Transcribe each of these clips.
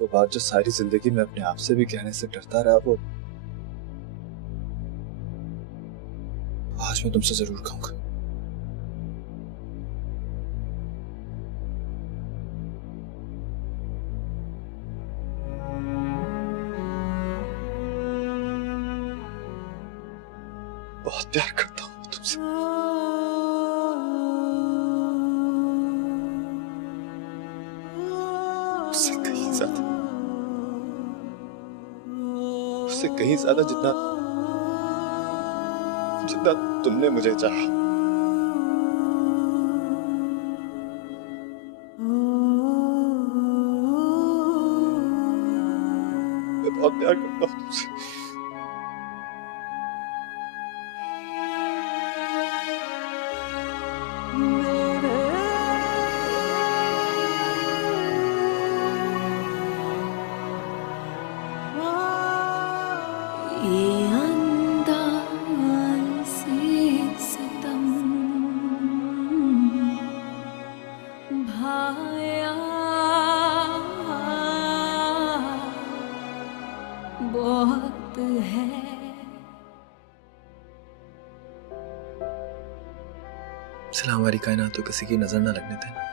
वो बात जो सारी जिंदगी में अपने आप से भी कहने से डरता रहा, वो आज मैं तुमसे जरूर कहूंगा। बहुत प्यार करता हूं तुमसे। उससे कहीं ज्यादा, उससे कहीं ज्यादा जितना जितना तुमने मुझे चाहा। मैं बहुत प्यार करता हूं तुमसे। बहुत है सिला हमारी कायनात तो किसी की नजर ना लगने देना।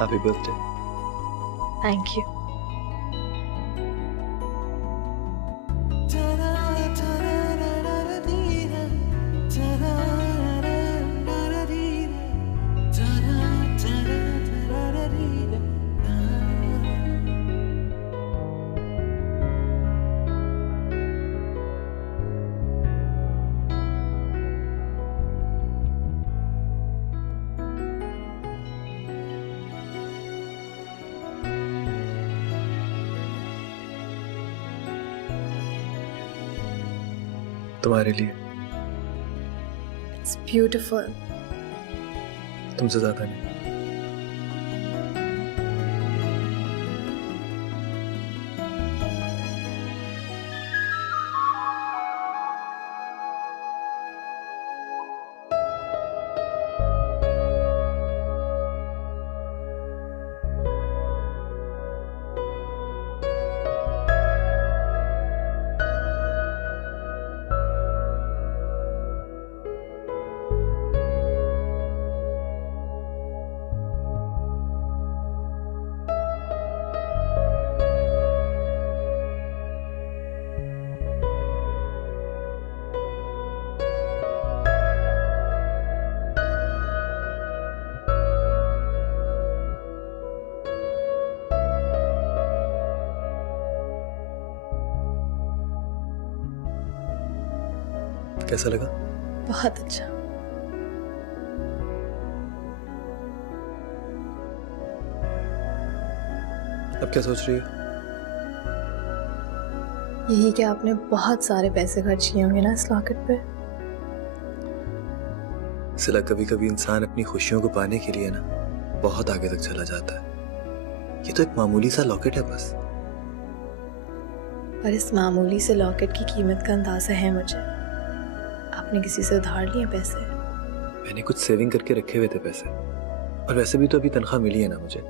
Happy birthday. Thank you. तुम्हारे लिए। It's beautiful. तुमसे ज्यादा नहीं। कैसा लगा? बहुत अच्छा। अब क्या सोच रही है? यही कि आपने बहुत सारे पैसे खर्च किए होंगे ना इस लॉकेट पे। सिला, कभी कभी इंसान अपनी खुशियों को पाने के लिए ना बहुत आगे तक चला जाता है। ये तो एक मामूली सा लॉकेट है बस। पर इस मामूली से लॉकेट की कीमत का अंदाजा है मुझे। आपने किसी से उधार लिए पैसे? मैंने कुछ सेविंग करके रखे हुए थे पैसे, और वैसे भी तो अभी तनख्वाह मिली है ना मुझे।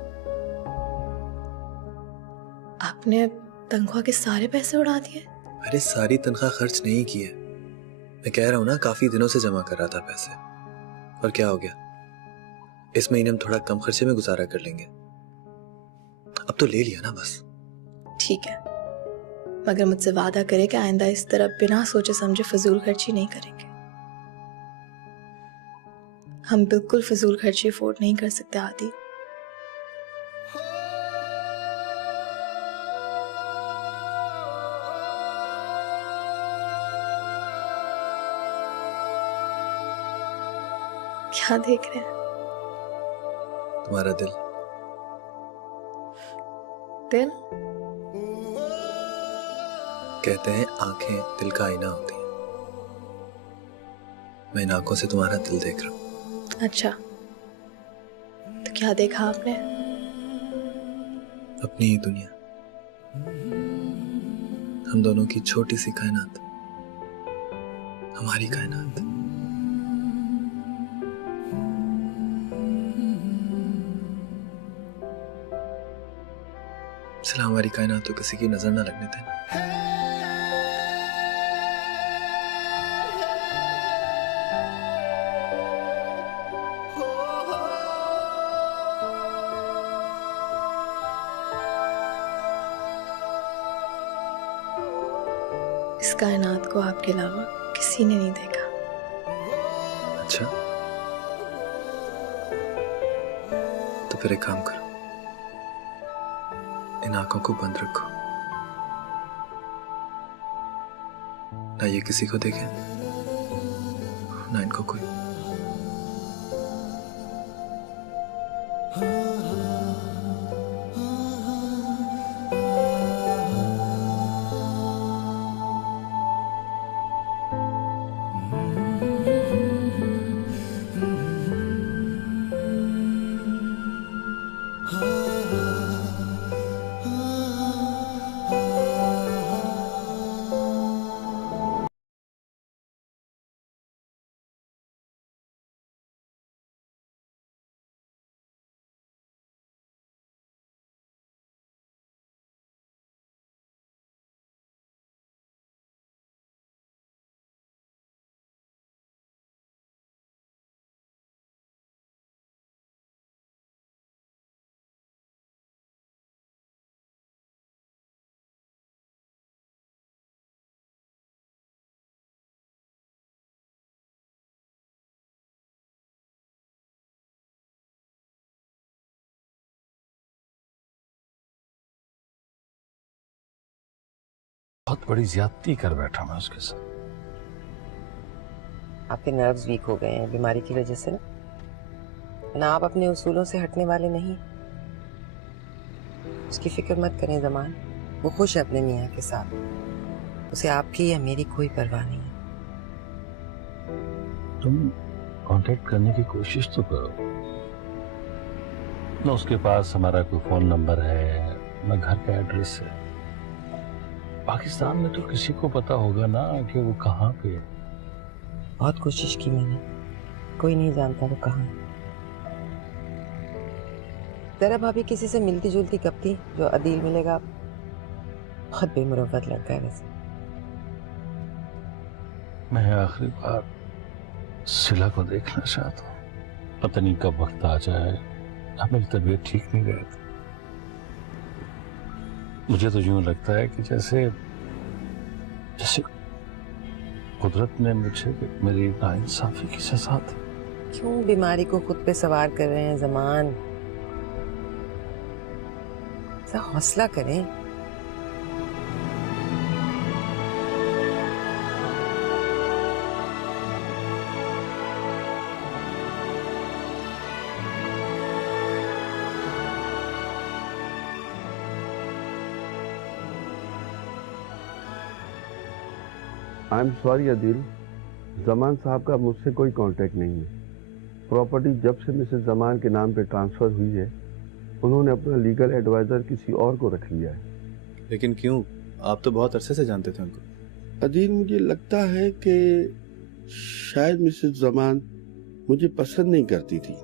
आपने तनख्वाह के सारे पैसे उड़ा दिए? अरे सारी तनख्वाह खर्च नहीं की है। मैं कह रहा हूँ ना, काफी दिनों से जमा कर रहा था पैसे। और क्या हो गया, इस महीने हम थोड़ा कम खर्चे में गुजारा कर लेंगे। अब तो ले लिया ना बस। ठीक है, मगर मुझसे वादा करे कि आइंदा इस तरह बिना सोचे समझे फजूल खर्ची नहीं करेंगे। हम बिल्कुल फजूल खर्ची अफोर्ड नहीं कर सकते आदि। क्या देख रहे हैं? तुम्हारा दिल। दिल? कहते हैं आंखें दिल का आईना होती हैं। मैं इन आंखों से तुम्हारा दिल देख रहा हूं। अच्छा, तो क्या देखा आपने? अपनी ही दुनिया, हम दोनों की छोटी सी कायनात, हमारी कायनात। सिला, हमारी कायनात तो किसी की नजर ना लगने दें। इस कायनात को आपके अलावा किसी ने नहीं देखा। अच्छा, तो फिर एक काम करो, इन आंखों को बंद रखो, ना ये किसी को देखे, ना इनको कोई। बहुत बड़ी ज्यादती कर बैठा मैं उसके साथ। आपके नर्व्स वीक हो गए हैं बीमारी की वजह से ना आप अपने उसूलों से हटने वाले नहीं। उसकी फिक्र मत करें ज़मान, वो खुश है अपने मियाँ के साथ। उसे आपकी या मेरी कोई परवाह नहीं है। तुम कांटेक्ट करने की कोशिश तो करो ना। उसके पास हमारा कोई फोन नंबर है ना घर का एड्रेस है। पाकिस्तान में तो किसी को पता होगा ना कि वो कहाँ पे है। बहुत कोशिश की मैंने, कोई नहीं जानता वो कहाँ है। जरा भाभी किसी से मिलती जुलती कब थी जो अदील मिलेगा? बहुत बेमुरव्वत लड़का है वैसे। मैं आखिरी बार सिला को देखना चाहता हूँ। पता नहीं कब वक्त आ जाए। अब मेरी तबीयत ठीक नहीं रहती। मुझे तो यूं लगता है कि जैसे जैसे कुदरत ने मुझे मेरी नाइंसाफी की सजा दी। क्यों बीमारी को खुद पे सवार कर रहे हैं ज़मान? हौसला करें। I am sorry Adil, Zaman साहब का मुझसे कोई कांटेक्ट नहीं है। प्रॉपर्टी जब से मिसेस जमान के नाम पे ट्रांसफर हुई है, उन्होंने अपना लीगल एडवाइजर किसी और को रख लिया है। लेकिन क्यों? आप तो बहुत अरसे से जानते थे उनको। अदिल, मुझे लगता है कि शायद मिसेस जमान मुझे पसंद नहीं करती थी।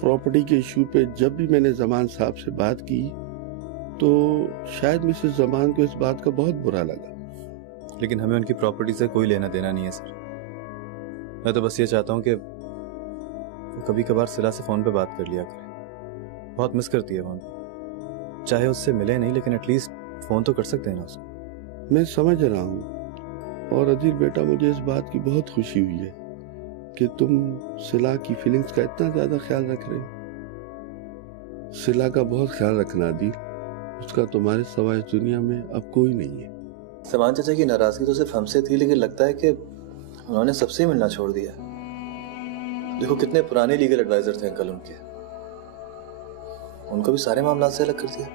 प्रॉपर्टी के इशू पे जब भी मैंने जमान साहब से बात की तो शायद मिसेस जमान को इस बात का बहुत बुरा लगा। लेकिन हमें उनकी प्रॉपर्टी से कोई लेना देना नहीं है सर। मैं तो बस ये चाहता हूँ कि वो कभी कभार सिला से फोन पे बात कर लिया करे। बहुत मिस करती है फोन। चाहे उससे मिले नहीं, लेकिन एटलीस्ट फोन तो कर सकते हैं ना उसको। मैं समझ रहा हूँ, और अदिल बेटा, मुझे इस बात की बहुत खुशी हुई है कि तुम सिला की फीलिंग्स का इतना ज्यादा ख्याल रख रहे हो। सिला का बहुत ख्याल रखना अदिल, उसका तुम्हारे सिवाय इस दुनिया में अब कोई नहीं है। समान चाचा की नाराजगी तो सिर्फ हमसे थी, लेकिन लगता है कि उन्होंने सबसे मिलना छोड़ दिया। देखो कितने पुराने लीगल एडवाइजर थे अंकल उनके, उनको भी सारे मामला से अलग कर दिया।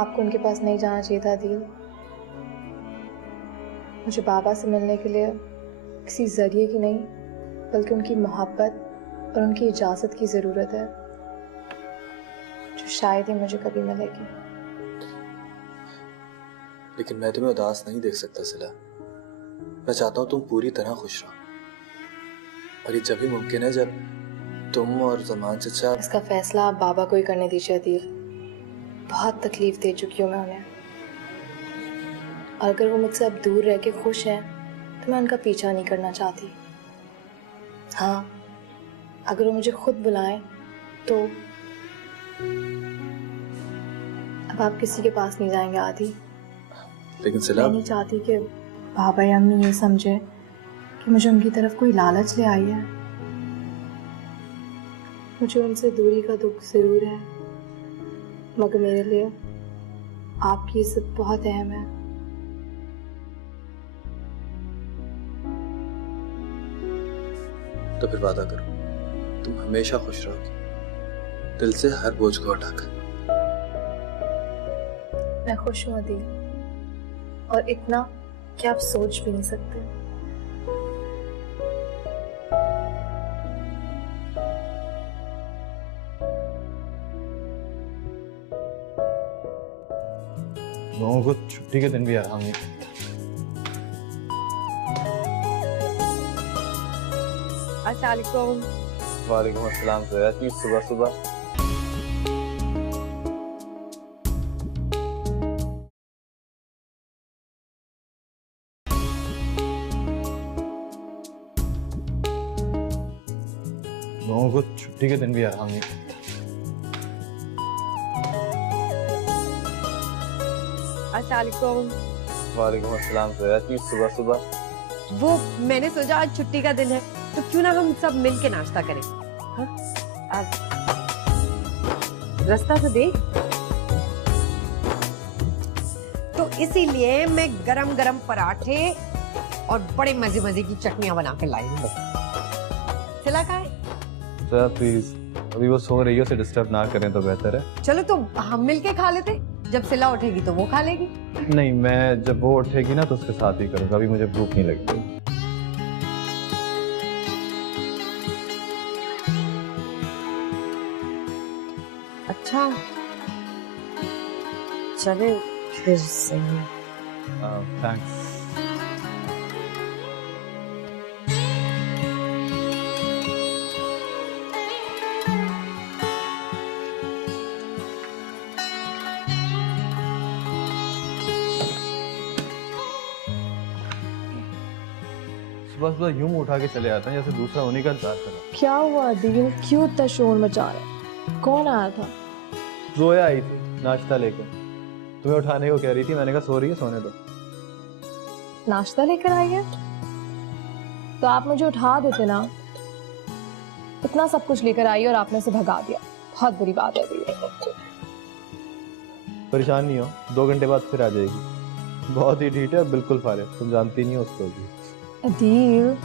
आपको उनके पास नहीं जाना चाहिए था दिल। मुझे बाबा से मिलने के लिए किसी जरिए की नहीं, बल्कि उनकी मोहब्बत और उनकी इजाज़त की ज़रूरत है, जो शायद ही मुझे कभी मिलेगी। लेकिन मैं तुम्हें उदास नहीं देख सकता सिला। मैं चाहता हूँ तुम पूरी तरह खुश रहो, और ये जब भी मुमकिन है जब तुम और जमान चचा। इसका फैसला आप बाबा को ही करने दीजिए अदील। बहुत तकलीफ दे चुकी हूँ मैं उन्हें, और अगर वो मुझसे अब दूर रह के खुश हैं तो मैं उनका पीछा नहीं करना चाहती। हाँ, अगर वो मुझे खुद बुलाएं तो। अब आप किसी के पास नहीं जाएंगे आदि। लेकिन सिला, मैं नहीं चाहती कि बाबा या अम्मी ये समझे कि मुझे उनकी तरफ कोई लालच ले आई है। मुझे उनसे दूरी का दुख जरूर है, मगर मेरे लिए आपकी इज्जत बहुत अहम है। तो फिर वादा करो तुम हमेशा खुश रहोगी, दिल से हर बोझ को उठाकर। मैं खुश हूँ अदील, और इतना कि आप सोच भी नहीं सकते। लोगों को छुट्टी के दिन भी आराम नहीं। अस्सलामुअलैकुम। वालेकुम अस्सलाम। तो यार सुबह सुबह लोगों को छुट्टी के दिन भी आराम नहीं। अस्सलामुअलैकुम। वालेकुम अस्सलाम। तो यार सुबह सुबह वो मैंने सोचा आज छुट्टी का दिन है तो क्यों ना हम सब मिल के नाश्ता करें। हाँ? रास्ता तो देख। तो इसीलिए मैं गरम गरम पराठे और बड़े मजे मजे की चटनियां बना कर लाई हूँ। सिला कहाँ है? सर प्लीज, अभी वो सो रही है, उसे डिस्टर्ब ना करें तो बेहतर है। चलो तो हम मिल के खा लेते, जब सिला उठेगी तो वो खा लेगी। नहीं, मैं जब वो उठेगी ना तो उसके साथ ही करूँगा, अभी मुझे भूख नहीं लगी। अच्छा चले फिर सही। थैंक्स। सुबह सुबह यूं उठा के चले आते हैं जैसे दूसरा उन्हीं का इंतजार कर रहा। क्या हुआ अदील, क्यों इतना शोर मचा रहे? कौन आया था? जोया आई थी नाश्ता लेकर, तुम्हें उठाने को कह रही थी। मैंने कहा सो रही है, सोने दो। नाश्ता लेकर आई है तो आप मुझे उठा देते ना। इतना सब कुछ लेकर आई और आपने उसे भगा दिया, बहुत बुरी बात है अदील। परेशान नहीं हो, 2 घंटे बाद फिर आ जाएगी। बहुत ही ढीठ है, बिल्कुल फारिग, तुम जानती नहीं हो उसको भी। अदील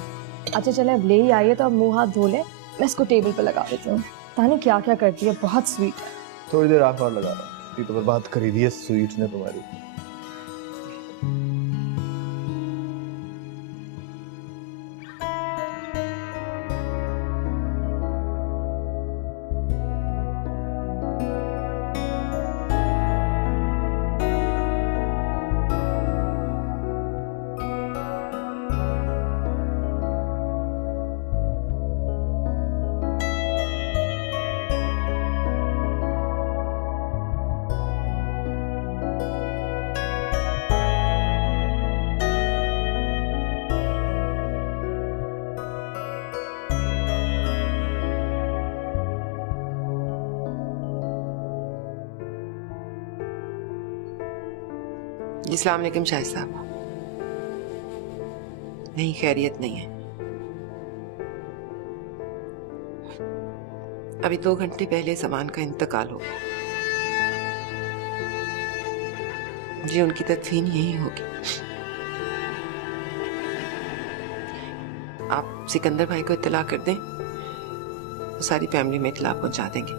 अच्छा चले, अब ले ही आई है तो अब मुंह हाथ धो ले। मैं इसको टेबल पर लगा देती हूँ, पता नहीं क्या क्या करती है, बहुत स्वीट है। थोड़ी देर आंख और लगा रहा, तो बर्बाद करी दी है स्वीट ने तुम्हारी। अस्सलाम वालेकुम शाह साहब। नहीं, खैरियत नहीं है। अभी 2 घंटे पहले जमान का इंतकाल हो गया। जी, उनकी तदफीन यही होगी। आप सिकंदर भाई को इत्तला कर दें, वो सारी फैमिली में इत्तला पहुंचा देंगे।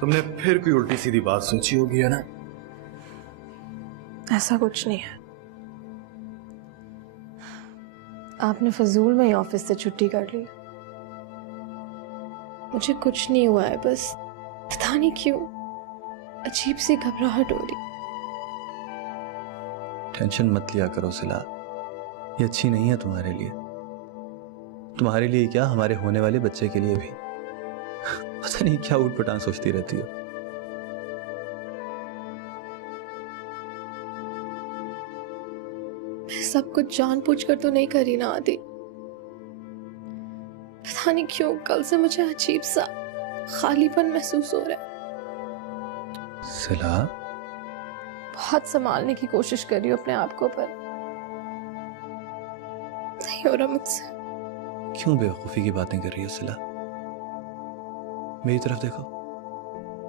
तुमने फिर कोई उल्टी सीधी बात सोची होगी, है ना? ऐसा कुछ नहीं है। आपने फजूल में ही ऑफिस से छुट्टी कर ली। मुझे कुछ नहीं हुआ है, बस पता नहीं क्यों अजीब सी घबराहट हो रही। टेंशन मत लिया करो सिला, ये अच्छी नहीं है तुम्हारे लिए। तुम्हारे लिए क्या, हमारे होने वाले बच्चे के लिए भी। पता नहीं क्या ऊटपटांग सोचती रहती हो। मैं सब कुछ जानबूझकर तो नहीं करी ना आदि। पता नहीं क्यों कल से मुझे अजीब सा खालीपन महसूस हो रहा है। सिला, बहुत संभालने की कोशिश कर रही हूँ अपने आप को, पर नहीं हो रहा मुझसे। क्यों बेवकूफी की बातें कर रही हो सिला? मेरी तरफ देखो,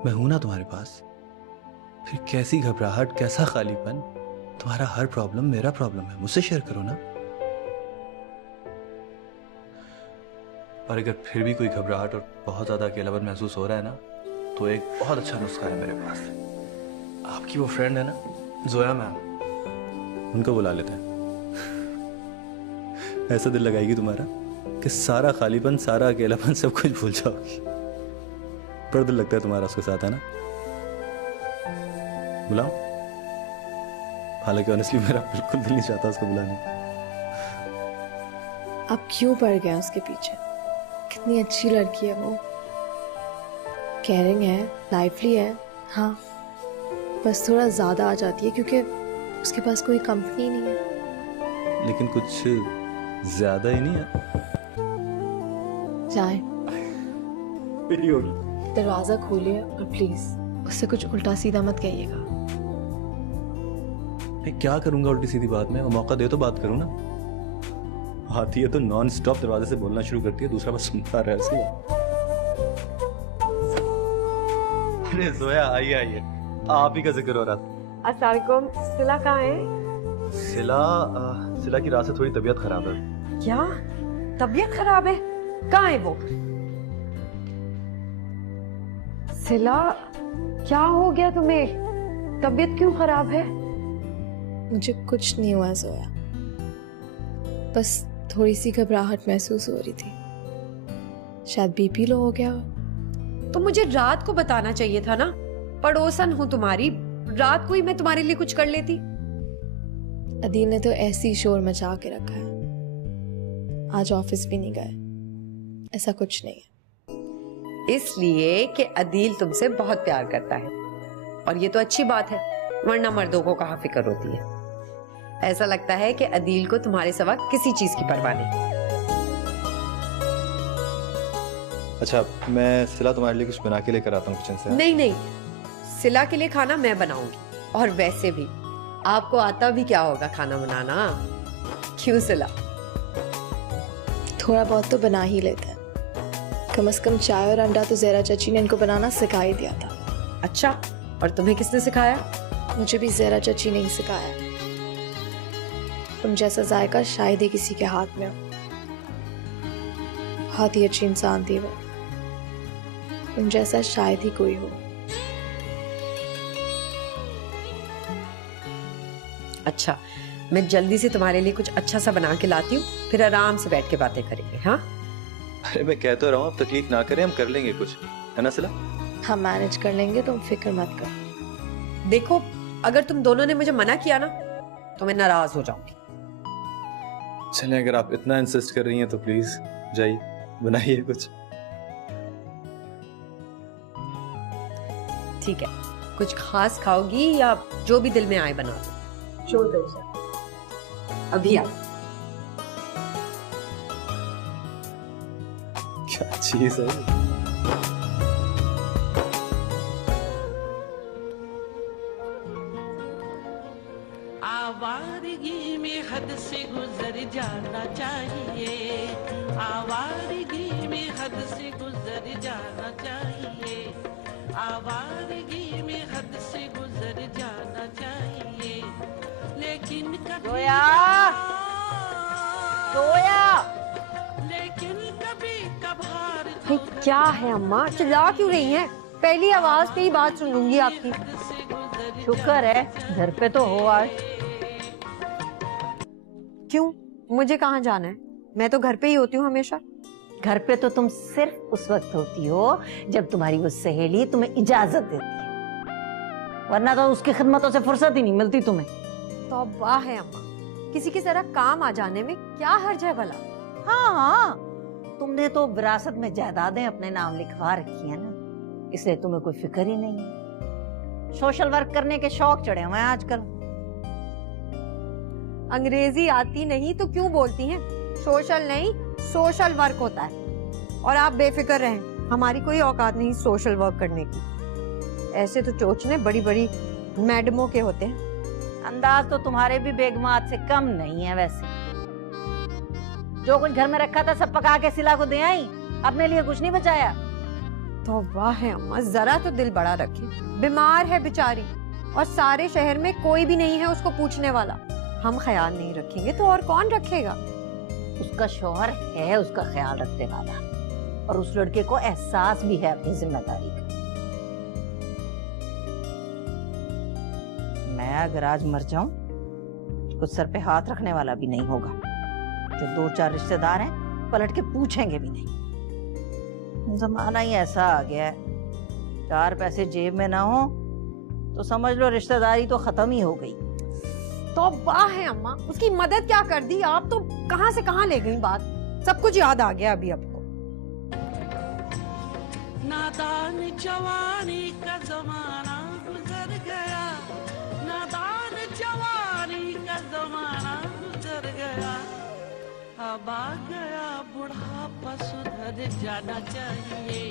मैं हूं ना तुम्हारे पास। फिर कैसी घबराहट, कैसा खालीपन? तुम्हारा हर प्रॉब्लम मेरा प्रॉब्लम है, मुझसे शेयर करो ना। और अगर फिर भी कोई घबराहट और बहुत ज्यादा अकेलापन महसूस हो रहा है ना, तो एक बहुत अच्छा नुस्खा है मेरे पास। आपकी वो फ्रेंड है ना, जोया मैम, उनको बुला लेते हैं। ऐसा दिल लगाएगी तुम्हारा कि सारा खालीपन, सारा अकेलापन, सब कुछ भूल जाओगी। पर दिल लगता है तुम्हारा उसके साथ, है ना? बुलाओ। हालांकि ऑनेस्टली मेरा बिल्कुल दिल नहीं चाहता उसको बुलाने। आप क्यों पड़ गए उसके पीछे? कितनी अच्छी लड़की है वो, केयरिंग है, लाइवली है। हाँ, बस थोड़ा ज्यादा आ जाती है क्योंकि उसके पास कोई कंपनी नहीं है। लेकिन कुछ ज्यादा ही नहीं है। जाए, दरवाजा खोलिए और प्लीज उससे कुछ उल्टा सीधा मत कहिएगा। मैं क्या करूंगा उल्टी सीधी बात में? वो मौका दे तो बात करूं ना। आती है तो नॉन स्टॉप दरवाजे से बोलना शुरू करती है, दूसरा बस सुनता रहा है। अरे जोया, आइए आइए, आप ही का जिक्र हो रहा था। अस्सलाम वालेकुम। सिला कहाँ है? सिला की रात से थोड़ी तबीयत खराब है। क्या तबीयत खराब है? कहाँ है वो? सिला, क्या हो गया तुम्हें? तबीयत क्यों खराब है? मुझे कुछ नहीं हुआ जोया, बस थोड़ी सी घबराहट महसूस हो रही थी। शायद बीपी लो हो गया। तो मुझे रात को बताना चाहिए था ना, पड़ोसन हूँ तुम्हारी, रात को ही मैं तुम्हारे लिए कुछ कर लेती। अदील ने तो ऐसी शोर मचा के रखा है, आज ऑफिस भी नहीं गए। ऐसा कुछ नहीं है। इसलिए कि अदील तुमसे बहुत प्यार करता है, और ये तो अच्छी बात है, वरना मर्दों को कहाँ फिक्र होती है। ऐसा लगता है कि अदील को तुम्हारे सिवा किसी चीज की परवाह नहीं। अच्छा, मैं सिला तुम्हारे लिए कुछ बना के लेकर आता हूँ किचन से। नहीं नहीं, सिला के लिए खाना मैं बनाऊंगी, और वैसे भी आपको आता भी क्या होगा खाना बनाना। क्यों सिला? थोड़ा बहुत तो बना ही लेते हैं। कम से कम चाय और अंडा तो ज़ेरा चाची ने इनको बनाना सिखा ही दिया था। अच्छा, और तुम्हें किसने सिखाया? मुझे भी ज़ेरा चाची ने ही सिखाया। तुम जैसा जायका शायद ही किसी के हाथ में हो। बहुत ही अच्छी इंसान थी वो, तुम जैसा शायद ही कोई हो। अच्छा, मैं जल्दी से तुम्हारे लिए कुछ अच्छा सा बना के लाती हूँ, फिर आराम से बैठ के बातें करेंगे। हाँ, अरे मैं कह तो रहा हूँ, आप तकलीफ ना करें, हम कर लेंगे कुछ, है ना सिला? हम मैनेज कर लेंगे, तुम फिक्र मत करो। देखो, अगर तुम दोनों ने मुझे मना किया ना, तो मैं नाराज हो जाऊंगी। चलें, अगर आप इतना इंसिस्ट कर रही हैं तो प्लीज जाइए, बनाइए कुछ। ठीक है, कुछ खास खाओगी या जो भी दिल में आए बना दो? शो दर्शन अभी आ। क्या चीज है? आवारगी में हद से गुजर जाना चाहिए, आवारगी में हद से गुजर जाना चाहिए, आवारगी में हद से गुजर जाना चाहिए, लेकिन कभी जोया लेकिन कभी कभार भाई क्या है अम्मा, चिल्ला क्यों रही हैं? पहली आवाज पे ही बात सुन लूंगी आपकी। शुक्र है घर पे तो हो आज। क्यों, मुझे कहाँ जाना है? मैं तो घर पे ही होती हूँ हमेशा। घर पे तो तुम सिर्फ उस वक्त होती हो जब तुम्हारी वो सहेली तुम्हें इजाजत देती है, वरना तो उसकी खिदमतों से फुर्सत ही नहीं मिलती तुम्हें। तौबा है अम्मा, किसी की तरह काम आ जाने में क्या हर्ज है भला? हाँ, तुमने तो विरासत में जायदादें अपने नाम लिखवा रखी है ना, इसलिए तुम्हें कोई फिक्र ही नहीं है। सोशल वर्क करने के शौक चढ़े हुए हैं आजकल। अंग्रेजी आती नहीं तो क्यों बोलती हैं? सोशल नहीं, सोशल वर्क होता है। और आप बेफिक्र रहें, हमारी कोई औकात नहीं सोशल वर्क करने की। ऐसे तो चोचने बड़ी बड़ी मैडमों के होते हैं। अंदाज तो तुम्हारे भी बेगमात से कम नहीं है वैसे। जो कुछ घर में रखा था सब पका के सिला को दे आई, अपने लिए कुछ नहीं बचाया। तो वाह है अम्मा, जरा तो दिल बड़ा रखे। बीमार है बेचारी और सारे शहर में कोई भी नहीं है उसको पूछने वाला। हम ख्याल नहीं रखेंगे तो और कौन रखेगा? उसका शौहर है उसका ख्याल रखने वाला, और उस लड़के को एहसास भी है अपनी जिम्मेदारी का। मैं अगर आज मर जाऊं तो कुछ सर पे हाथ रखने वाला भी नहीं होगा। जो 2-4 रिश्तेदार हैं पलट के पूछेंगे भी नहीं। जमाना ही ऐसा आ गया है, 4 पैसे जेब में ना हो तो समझ लो रिश्तेदारी तो खत्म ही हो गई। तो वाह है अम्मा, उसकी मदद क्या कर दी आप? तो कहां से कहां ले गई बात। सब कुछ याद आ गया अभी आपको। नादान जवानी का जमाना गुजर गया, नादान जवानी का जमाना गुजर गया, अब आ गया बुढ़ापा सुधर जाना चाहिए,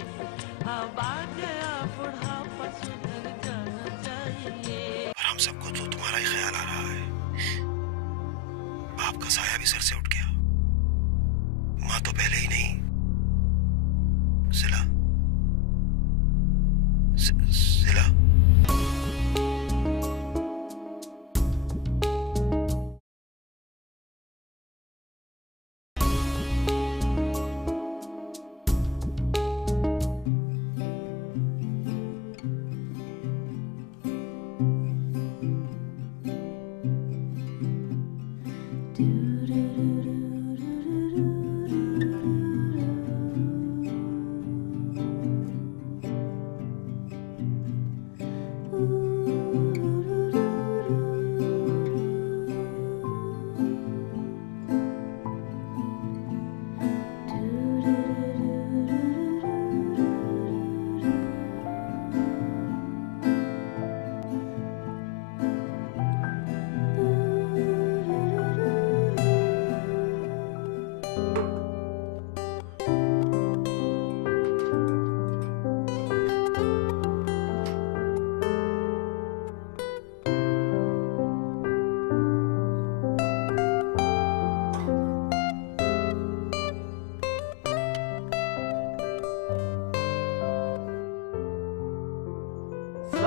अब आ गया बुढ़ापा सुधर जाना चाहिए। और हम सबको तो तुम्हारा ही ख्याल आ रहा है। बाप का साया भी सर से उठ गया, माँ तो पहले ही नहीं। सिला सिला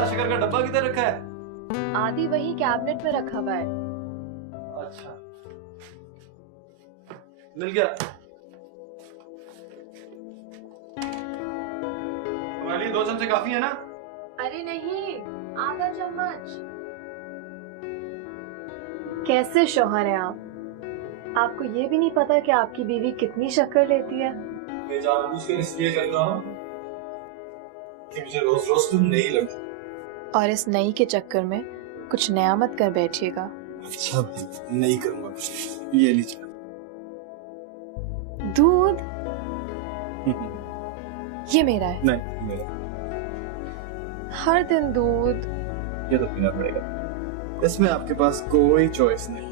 शिकर का डब्बा किधर रखा है? आदि वही कैबिनेट में रखा हुआ है। अच्छा, मिल गया। तुम्हारे लिए 2 चमचे काफी है ना? अरे नहीं, आधा चम्मच। कैसे शौहर हैं आप? आपको ये भी नहीं पता कि आपकी बीवी कितनी शक्कर लेती है? मैं जानबूझकर इसलिए करता हूँ कि मुझे रोज रोज तुम नहीं लगती। और इस नई के चक्कर में कुछ नया मत कर बैठिएगा। अच्छा, नहीं करूंगा कुछ। ये लीजिए दूध। ये मेरा है। नहीं, मेरा। हर दिन दूध। ये तो पीना पड़ेगा। इसमें आपके पास कोई चॉइस नहीं।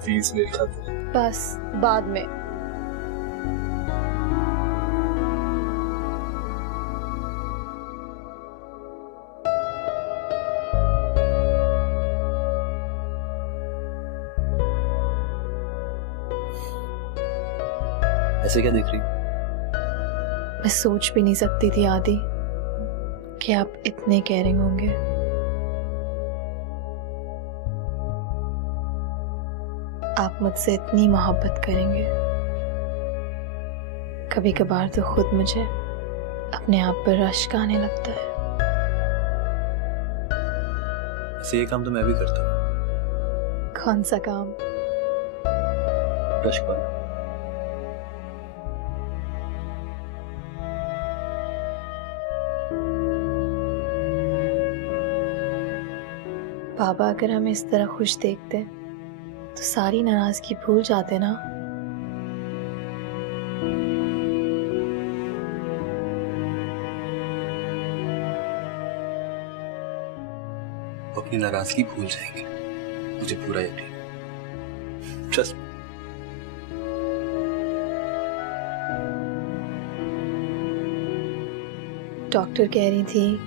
फीस मेरी खातिर। बस बाद में। ऐसे क्या देख रही? मैं सोच भी नहीं सकती थी आदि कि आप इतने केयरिंग होंगे। आप मुझसे इतनी मोहब्बत करेंगे। कभी कभार तो खुद मुझे अपने आप पर रश्क आने लगता है। ऐसे ये काम तो मैं भी करता हूँ। कौन सा काम? रश्क वाला। बाबा अगर हमें इस तरह खुश देखते तो सारी नाराजगी भूल जाते ना। वो अपनी नाराजगी भूल जाएंगे, मुझे पूरा यकीन। Trust me. डॉक्टर कह रही थी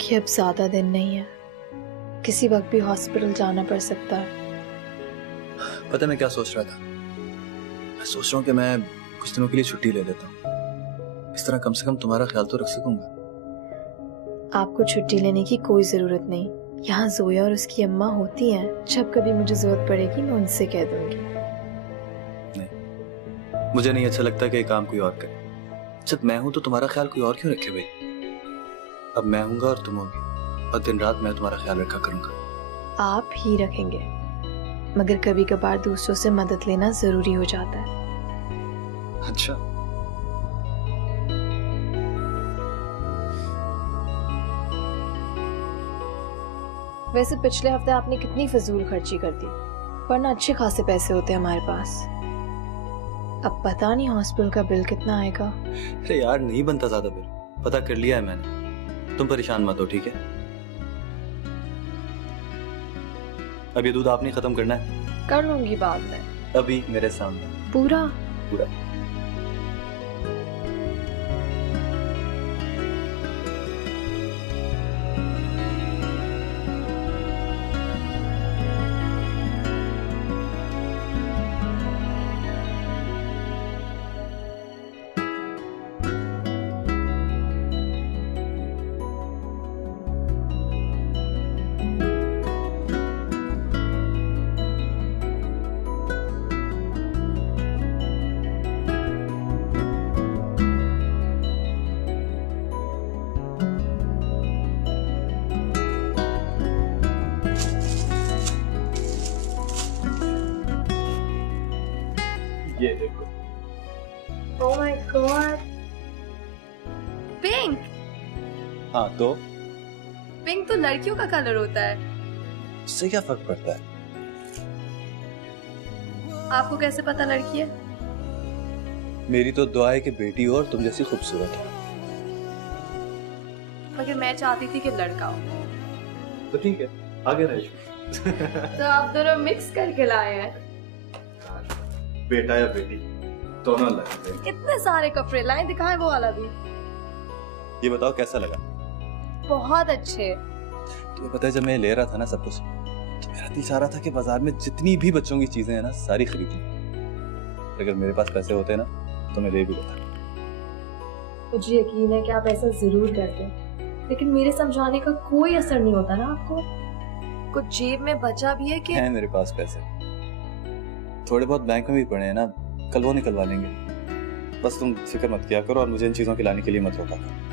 कि अब ज्यादा दिन नहीं है, किसी वक्त भी हॉस्पिटल जाना पड़ सकता है। पता है मैं क्या सोच रहा था? मैं सोच रहा हूँ कि मैं कुछ दिनों के लिए छुट्टी ले लेता हूँ। इस तरह कम से कम तुम्हारा ख्याल तो रख सकूंगा। आपको छुट्टी लेने की कोई जरूरत नहीं। यहाँ जोया और उसकी अम्मा होती हैं। जब कभी मुझे जरूरत पड़ेगी मैं उनसे कह दूंगी। नहीं, मुझे नहीं अच्छा लगता कि ये काम कोई और करे। जब मैं हूं तो तुम्हारा ख्याल कोई और क्यों रखे भाई? अब मैं हूंगा और तुम होगी, और दिन रात मैं तुम्हारा ख्याल रखा करूंगा। आप ही रखेंगे, मगर कभी कभार दूसरों से मदद लेना जरूरी हो जाता है। अच्छा, वैसे पिछले हफ्ते आपने कितनी फजूल खर्ची कर दी, वरना अच्छे खासे पैसे होते हमारे पास। अब पता नहीं हॉस्पिटल का बिल कितना आएगा। अरे यार नहीं बनता ज्यादा बिल, पता कर लिया है मैंने। तुम परेशान मत हो, ठीक है? अब ये दूध आपने खत्म करना है। कर लूंगी बाद में। अभी मेरे सामने पूरा पूरा। ये देखो। Oh my God, pink. हाँ तो पिंक तो लड़कियों का कलर होता है। उससे क्या फर्क पड़ता है? आपको कैसे पता लड़की है? मेरी तो दुआ है कि बेटी हो और तुम जैसी खूबसूरत हो। मगर मैं चाहती थी कि लड़का हो। तो ठीक है, आगे रह। तो आप दोनों मिक्स करके लाए हैं। बेटा या बेटी दोनों लगे। इतने सारे कपड़े लाए, दिखाएं वो वाला भी। ये बताओ कैसा लगा? बहुत अच्छे। तुम्हें पता है जब मैं ले रहा था ना सब कुछ, तो मेरा दिल चाह रहा था कि बाजार में जितनी भी बच्चों की चीजें हैं ना सारी खरीद लूं। अगर मेरे पास पैसे होते ना तो मैं ले भी लेता। मुझे यकीन है कि आप ऐसा जरूर करते, लेकिन मेरे समझाने का कोई असर नहीं होता ना आपको। कुछ जेब में बचा भी है कि? है मेरे पास पैसे, थोड़े बहुत बैंक में भी पड़े हैं ना, कल वो निकलवा लेंगे। बस तुम फिक्र मत किया करो और मुझे इन चीजों के लाने के लिए मत रोका करो।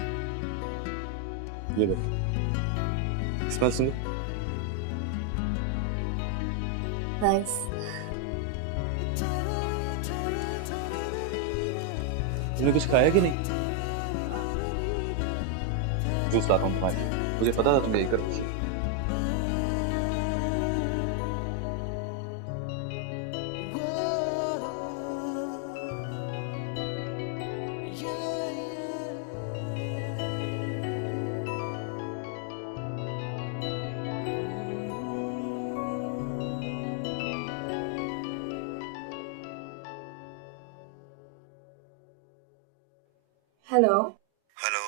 ये देखो, स्मेल सुनो। नाइस। तुमने कुछ खाया कि नहीं? जूस लाता हूँ तुम्हारे लिए। मुझे पता था तुम यही करोगे। हेलो। हेलो,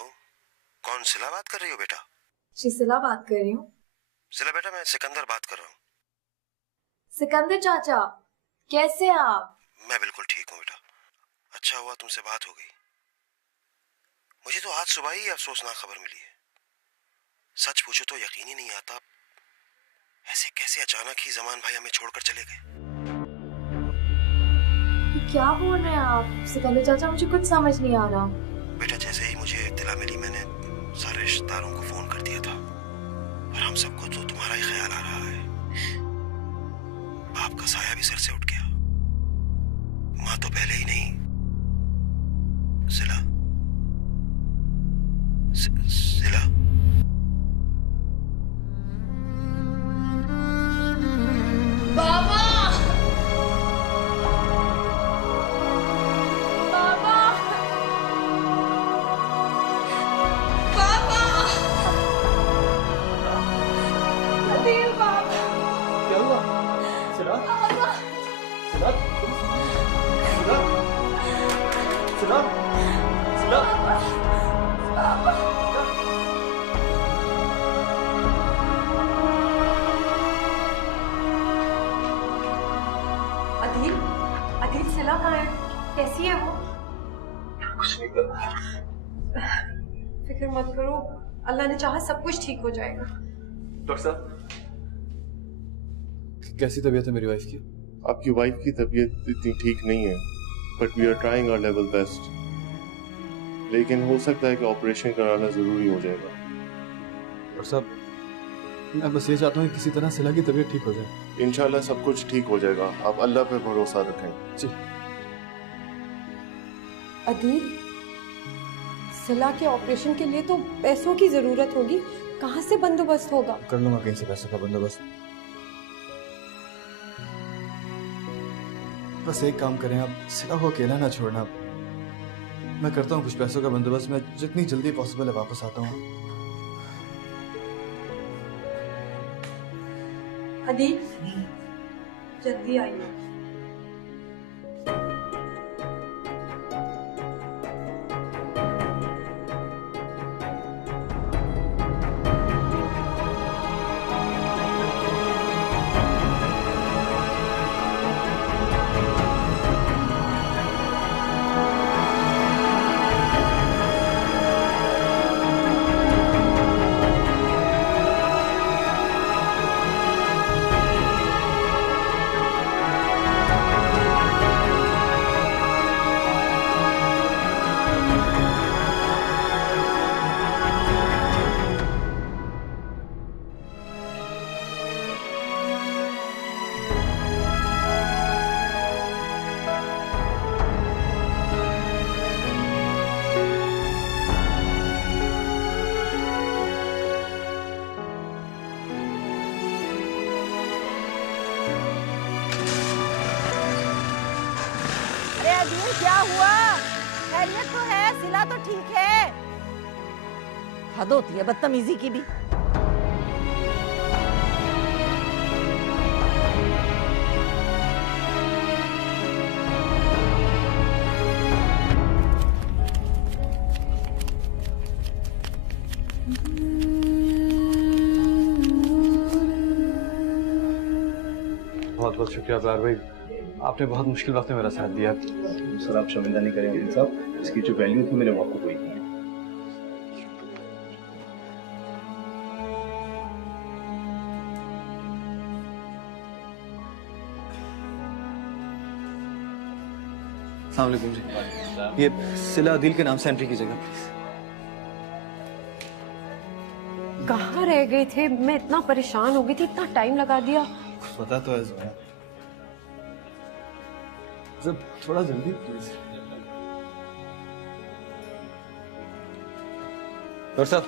कौन सिला बात कर रही हो बेटा? जी सिला बात कर रही हूँ। सिला बेटा, मैं सिकंदर बात कर रहा हूँ। सिकंदर चाचा, कैसे हैं आप? मैं बिल्कुल ठीक हूँ बेटा। अच्छा हुआ तुमसे बात हो गई। मुझे तो आज सुबह ही अफसोसनाक खबर मिली है। सच पूछो तो यकीन ही नहीं आता, ऐसे कैसे अचानक ही जमान भाई हमें छोड़कर चले गए। क्या बोल रहे हैं आप सिकंदर चाचा? मुझे कुछ समझ नहीं आ रहा। बेटा, जैसे ही मुझे इत्तला मिली मैंने सारे रिश्तेदारों को फोन कर दिया था, और हम सबको तो तुम्हारा ही ख्याल आ रहा है। बाप का साया भी सर से उठ गया। माँ तो पहले ही नहीं। सिला, सिला, बाबा, बाबा, बाबा, अदील बाबा। क्या हुआ? सिला? बाबा, सिला? सिला? सिला? बाबा। अदील, अदील सिला कहाँ है? कैसी है वो? कुछ नहीं कर। फिक्र मत करो, अल्लाह ने चाहा सब कुछ ठीक हो जाएगा। डॉक्टर साहब, कैसी तबीयत है मेरी वाइफ की? आपकी वाइफ की तबीयत इतनी ठीक नहीं है, but we are trying our level best. लेकिन हो सकता है कि ऑपरेशन कराना जरूरी हो जाएगा। डॉक्टर साहब, मैं बस ये चाहता हूँ कि किसी तरह सिला की तबीयत ठीक हो जाए। इंशाल्लाह सब कुछ ठीक हो जाएगा, आप अल्लाह पे भरोसा रखें। जी। अदील, सिला के ऑपरेशन के लिए तो पैसों की जरूरत होगी, कहाँ से बंदोबस्त होगा? कर लूंगा कहीं से पैसों का बंदोबस्त। बस एक काम करें आप, सिला को अकेला ना छोड़ना। मैं करता हूँ कुछ पैसों का बंदोबस्त। मैं जितनी जल्दी पॉसिबल है वापस आता हूँ। अदील, जल्दी आइए। अरे अदील, क्या हुआ? खैरियत तो है? सिला तो ठीक है? हद होती है बदतमीजी की भी। बहुत बहुत शुक्रिया अबरार भाई, आपने बहुत मुश्किल वक्त में मेरा साथ दिया। सर आप शर्मिंदा नहीं करें वकील साहब, इसकी जो वैल्यू थी मैंने वो आपको कोई दी है। अस्सलाम वालेकुम जी, ये सिला अदील के नाम से एंट्री कीजिएगा प्लीज। कहाँ रह गए थे? मैं इतना परेशान हो गई थी, इतना टाइम लगा दिया। पता तो है ज़ोया। सर थोड़ा जल्दी प्लीज। डॉक्टर साहब,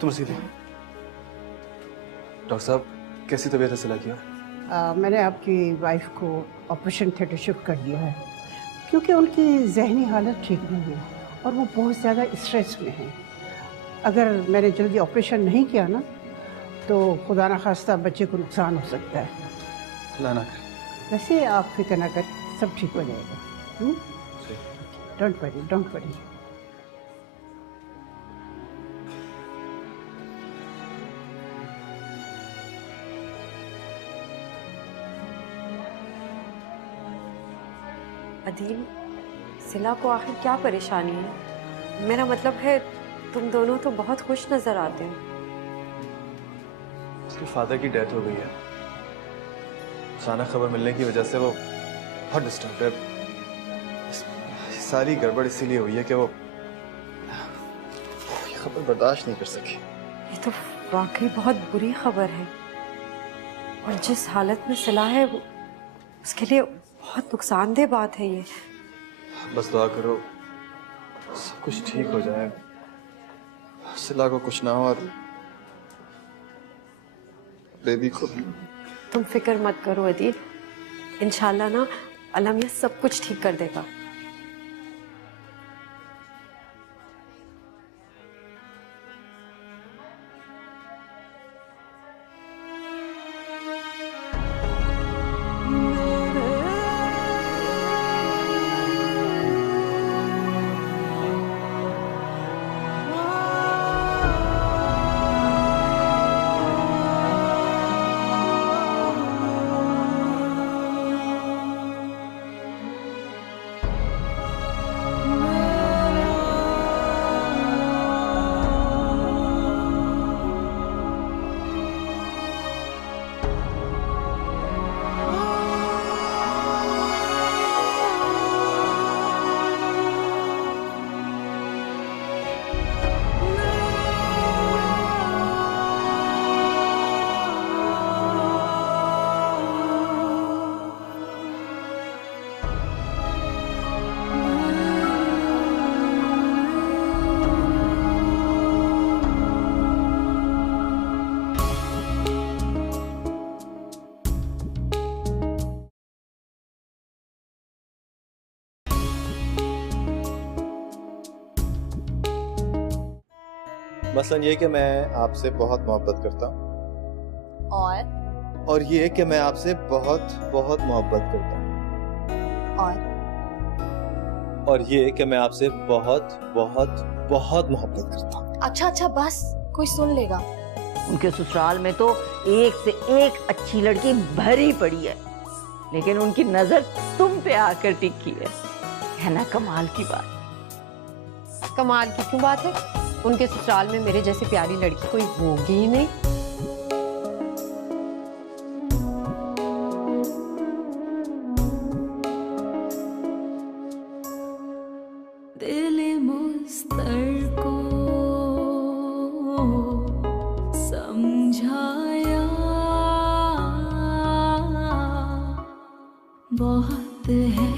तुम सीधे। डॉक्टर साहब, कैसी तबीयत है सिला की? मैंने आपकी वाइफ को ऑपरेशन थिएटर शिफ्ट कर दिया है क्योंकि उनकी जहनी हालत ठीक नहीं है और वो बहुत ज़्यादा स्ट्रेस में हैं। अगर मैंने जल्दी ऑपरेशन नहीं किया ना तो खुदा न खास्ता बच्चे को नुकसान हो सकता है। लाना कर। वैसे आप फिक्र ना करें, सब ठीक हो जाएगा। Don't worry, don't worry. Adeel, सिला को आखिर क्या परेशानी है? मेरा मतलब है तुम दोनों तो बहुत खुश नजर आते हो। उसके फादर की डेथ हो गई है। अचानक खबर मिलने की वजह से वो बहुत डिस्टर्ब है। सारी गड़बड़ इसीलिए हुई है कि वो ये खबर बर्दाश्त नहीं कर सकी। ये तो वाकई बहुत बुरी खबर है, और जिस हालत में सिला है उसके लिए बहुत नुकसानदेह बात है ये। बस दुआ करो सब कुछ ठीक हो जाए, सिला को कुछ ना हो और बेबी को भी। तुम फिक्र मत करो अदील, इंशाल्लाह ना अल्लाह मियां सब कुछ ठीक कर देगा। मसलन ये कि मैं आपसे बहुत मोहब्बत करता हूँ, और ये कि मैं आपसे बहुत बहुत मोहब्बत करता हूँ, और ये कि मैं आपसे बहुत बहुत बहुत मोहब्बत करता हूँ। अच्छा अच्छा बस, कोई सुन लेगा। उनके ससुराल में तो एक से एक अच्छी लड़की भरी पड़ी है, लेकिन उनकी नजर तुम पे आकर टिकी है ना? कमाल की बात। कमाल की क्यों बात है? उनके ससुराल में मेरे जैसी प्यारी लड़की कोई होगी ही नहीं। दिल मुस्तर को समझाया बहुत है।